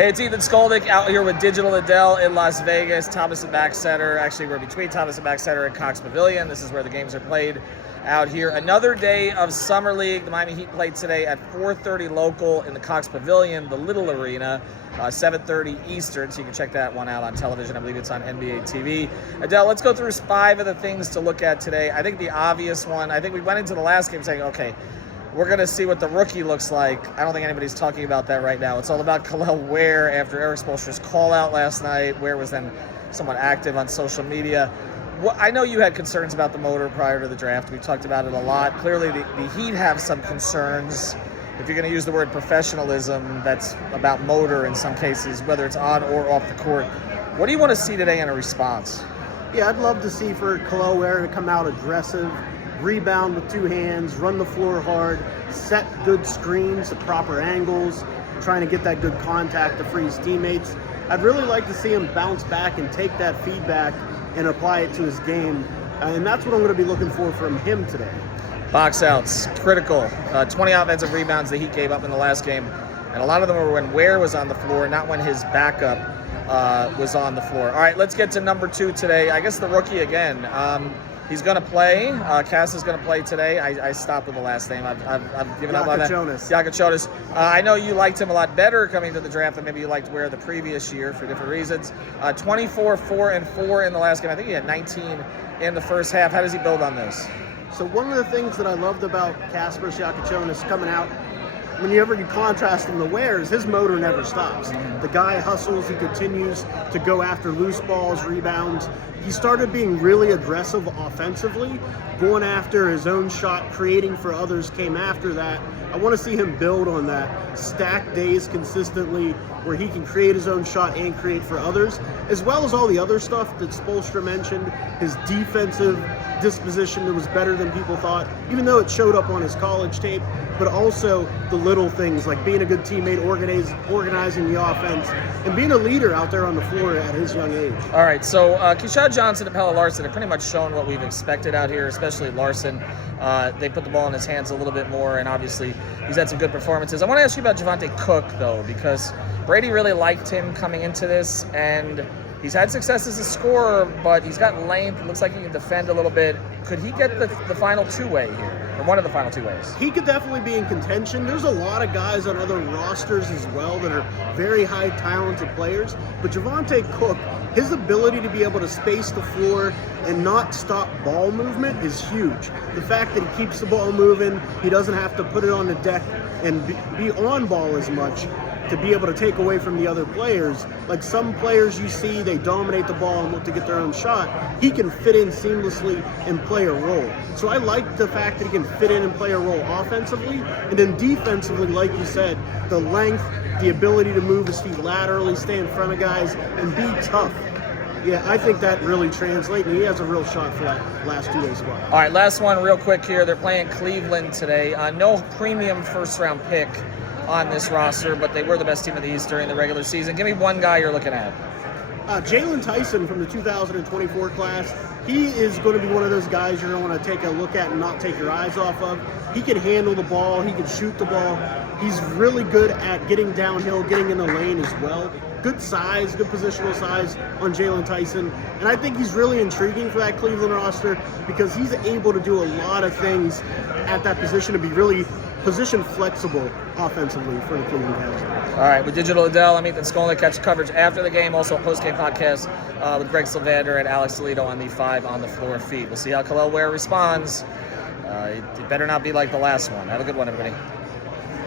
Hey, it's Ethan Skolnick out here with Digital Adel in Las Vegas, Thomas and Mack Center. Actually, we're between Thomas and Mack Center and Cox Pavilion. This is where the games are played out here. Another day of Summer League. The Miami Heat played today at 4:30 local in the Cox Pavilion, the Little Arena, 7:30 Eastern. So you can check that one out on television. I believe it's on NBA TV. Adel, let's go through 5 of the things to look at today. I think the obvious one, I think we went into the last game saying, okay, we're going to see what the rookie looks like. I don't think anybody's talking about that right now. It's all about Kel'el Ware after Erik Spoelstra's call out last night. Ware was then somewhat active on social media. I know you had concerns about the motor prior to the draft. We've talked about it a lot. Clearly, the Heat have some concerns. If you're going to use the word professionalism, that's about motor in some cases, whether it's on or off the court. What do you want to see today in a response? Yeah, I'd love to see for Kel'el Ware to come out aggressive, rebound with 2 hands, run the floor hard, set good screens at proper angles, trying to get that good contact to free his teammates. I'd really like to see him bounce back and take that feedback and apply it to his game. And that's what I'm going to be looking for from him today. Box outs, critical. 20 offensive rebounds the Heat gave up in the last game. And a lot of them were when Ware was on the floor, not when his backup was on the floor. All right, let's get to number 2 today. I guess the rookie again. He's going to play. Cass is going to play today. I stopped with the last name. I've given up on that. Jonas. I know you liked him a lot better coming to the draft than maybe you liked Ware the previous year for different reasons. 24, 4, and 4 in the last game. I think he had 19 in the first half. How does he build on this? So one of the things that I loved about Kasper Jonas coming out, whenever you contrast him to Ware's, his motor never stops. The guy hustles, he continues to go after loose balls, rebounds. He started being really aggressive offensively, going after his own shot, creating for others, came after that. I want to see him build on that, stack days consistently where he can create his own shot and create for others, as well as all the other stuff that Spoelstra mentioned, his defensive disposition that was better than people thought, even though it showed up on his college tape, but also the little things like being a good teammate, organizing the offense, and being a leader out there on the floor at his young age. All right, so Keyshawn Johnson and Pelle Larsson have pretty much shown what we've expected out here, especially Larsson. They put the ball in his hands a little bit more, and obviously he's had some good performances. I want to ask you about Javonte Cook, though, because Brady really liked him coming into this, and he's had success as a scorer, but he's got length. It looks like he can defend a little bit. Could he get the final two-way here, or one of the final 2 ways? He could definitely be in contention. There's a lot of guys on other rosters as well that are very high talented players, but Javonte Cook, his ability to be able to space the floor and not stop ball movement is huge. The fact that he keeps the ball moving, he doesn't have to put it on the deck and be on ball as much to be able to take away from the other players. Like some players you see, they dominate the ball and look to get their own shot. He can fit in seamlessly and play a role. So I like the fact that he can fit in and play a role offensively, and then defensively, like you said, the length, the ability to move his feet laterally, stay in front of guys, and be tough. Yeah, I think that really translates, and he has a real shot for that last 2 days as well. All right, last one real quick here. They're playing Cleveland today. No premium first-round pick on this roster, but they were the best team in the East during the regular season. Give me one guy you're looking at. Jalen Tyson from the 2024 class. He is going to be one of those guys you're going to want to take a look at and not take your eyes off of. He can handle the ball. He can shoot the ball. He's really good at getting downhill, getting in the lane as well. Good size, good positional size on Jalen Tyson. And I think he's really intriguing for that Cleveland roster because he's able to do a lot of things at that position to be really position flexible offensively for the Cleveland Cavaliers. All right, with Digital Adel, I'm Ethan Skolnick. Catch coverage after the game, also a post-game podcast with Greg Sylvander and Alex Salito on the 5 on the Floor feed. We'll see how Kel'el Ware responds. It better not be like the last one. Have a good one, everybody.